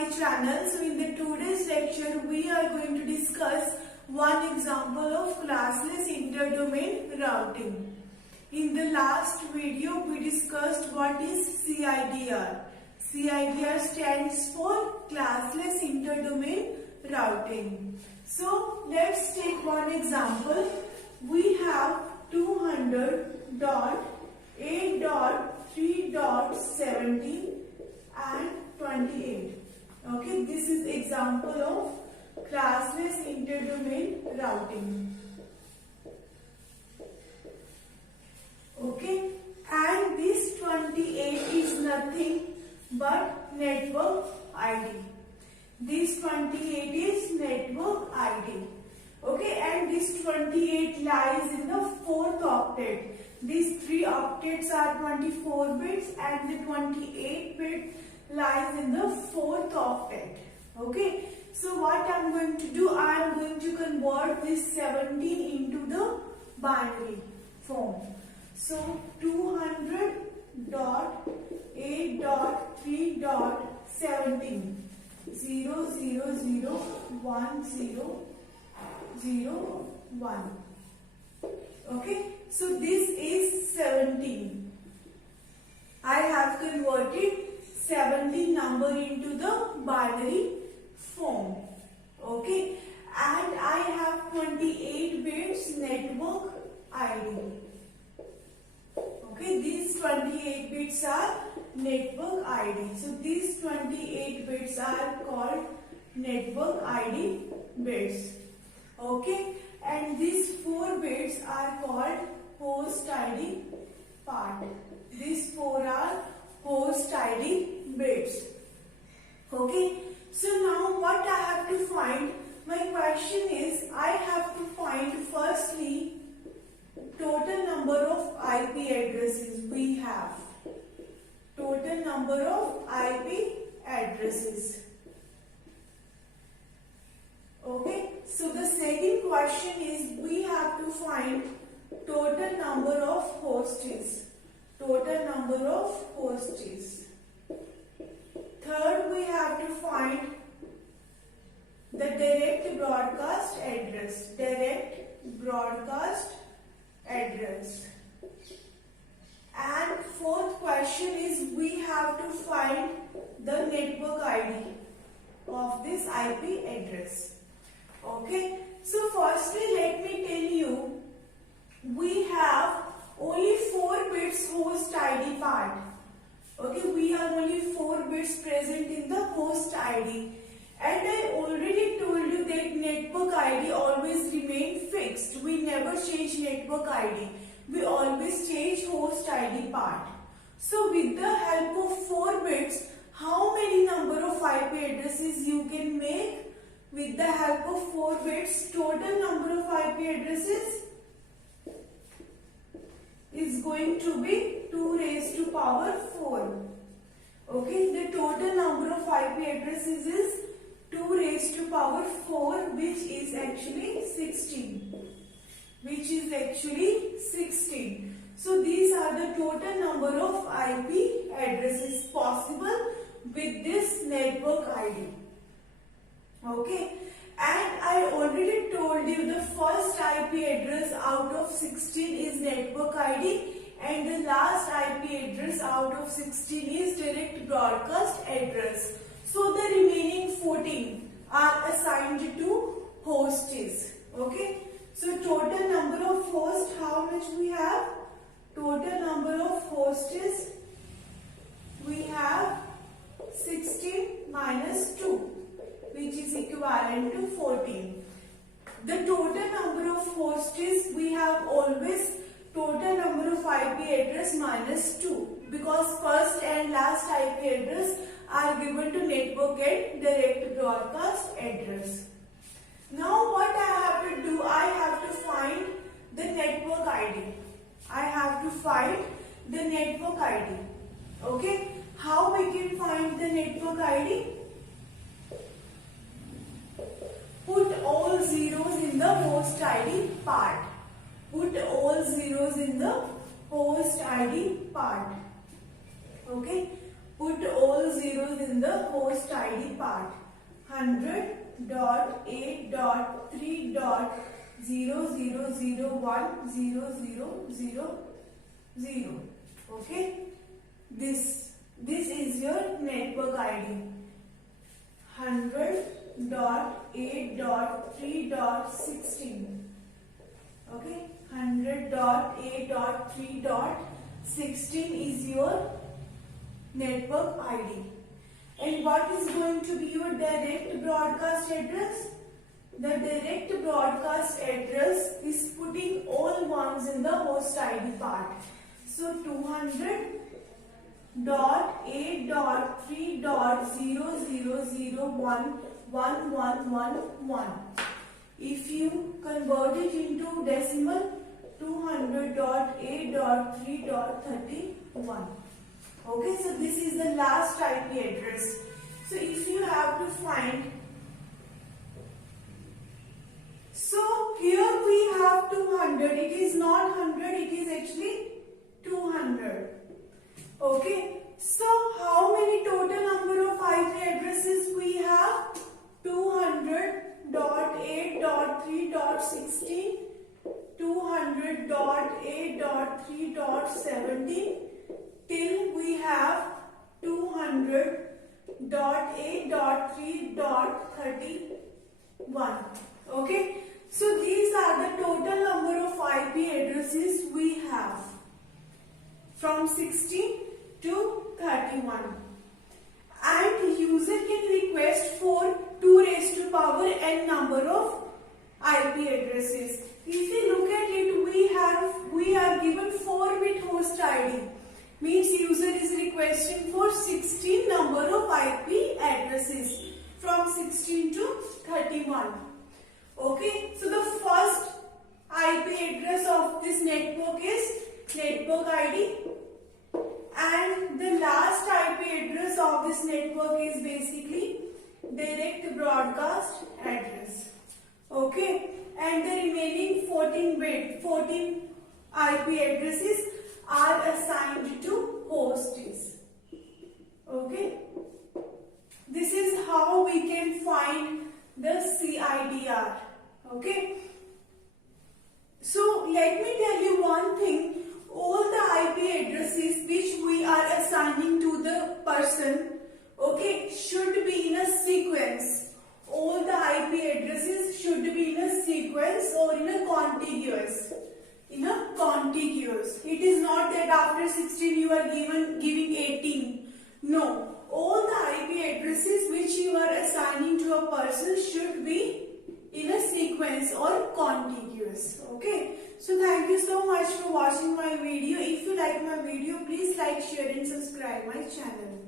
my channel. So in the today's lecture we are going to discuss one example of classless interdomain routing. In the last video we discussed what is CIDR. CIDR stands for classless interdomain routing. So let's take one example. We have 200.8.3.17 and 28. Okay, this is example of classless interdomain routing. Okay, and this 28 is nothing but network ID. This 28 is network ID. Okay, and this 28 lies in the 4th octet. These 3 octets are 24 bits and the 28 bit lies in the 4th octet. Okay, so what I am going to do, I am going to convert this 17 into the binary form. So 200.8.3.17 0 0 0 1 0 0 1. Okay, so this is 17. I have converted 17 number into the binary form. Okay, and I have 28 bits network ID. Okay, these 28 bits are network ID. So these 28 bits are called network ID bits. Okay, and these 4 bits are called host ID part. These 4 are host ID bits. Okay, so now what I have to find, my question is, I have to find firstly total number of IP addresses we have. Total number of IP addresses. Okay, so the second question is we have to find total number of hosts. Total number of hosts. Third, we have to find the direct broadcast address. Direct broadcast address. And fourth question is we have to find the network ID of this IP address. Okay, so firstly let me tell you, we have only 4 bits host ID part. Okay, we have only 4 bits present in the host ID. And I already told you that network ID always remain fixed. We never change network ID. We always change host ID part. So with the help of 4 bits, how many number of IP addresses you can make? With the help of 4 bits, total number of IP addresses is going to be 2 raised to power 4. Okay, the total number of IP addresses is 2 raised to power 4, which is actually 16. Which is actually 16. So these are the total number of IP addresses possible with this network ID. Okay, and I already told you the first IP address out of 16 is network ID and the last IP address out of 16 is direct broadcast address. So the remaining 14 are assigned to hosts. Okay, so total number of hosts, how much we have? Total number of hosts, we have 16 minus 2, which is equivalent to 14. The total number of hosts, we have always total number of IP address minus 2, because first and last IP address are given to network and direct broadcast address. Now what I have to do, I have to find the network ID. I have to find the network ID. Okay, how we can find the network ID? Put all zeros in the host ID part. Put all zeros in the host ID part. Okay, put all zeros in in the host ID part. 100.8.3.0001000. Okay, this is your network ID. 100.8.3.16. Okay, 100.8.3.16 is your network ID. And what is going to be your direct broadcast address? The direct broadcast address is putting all ones in the host ID part. So 200.8.3.0001111. If you convert it into decimal, 200.8.3.31. Okay, so this is the last IP address. So if you have to find, so here we have 200. It is not 100, it is actually 200. Okay, so how many total number of IP addresses we have? 200.8.3.16, 200.8.3.17, till we have 200.8.3.31. Okay, so these are the total number of IP addresses we have from 16 to 31. And user can request for 2 raised to power n number of IP addresses. If we look at it, we are given 4-bit host ID. Means user is requesting for 16 number of IP addresses from 16 to 31. Okay, so the first IP address of this network is network ID, and the last IP address of this network is basically direct broadcast address. Okay, and the remaining 14 IP addresses are assigned to hosts. Okay, this is how we can find the CIDR. Okay, so let me tell you one thing. All the IP addresses which we are assigning to the person, okay, should be in a sequence. All the IP addresses should be in a sequence or in a contiguous. It is not that after 16 you are giving 18. No, all the IP addresses which you are assigning to a person should be in a sequence or contiguous. Okay, so thank you so much for watching my video. If you like my video, please like, share and subscribe my channel.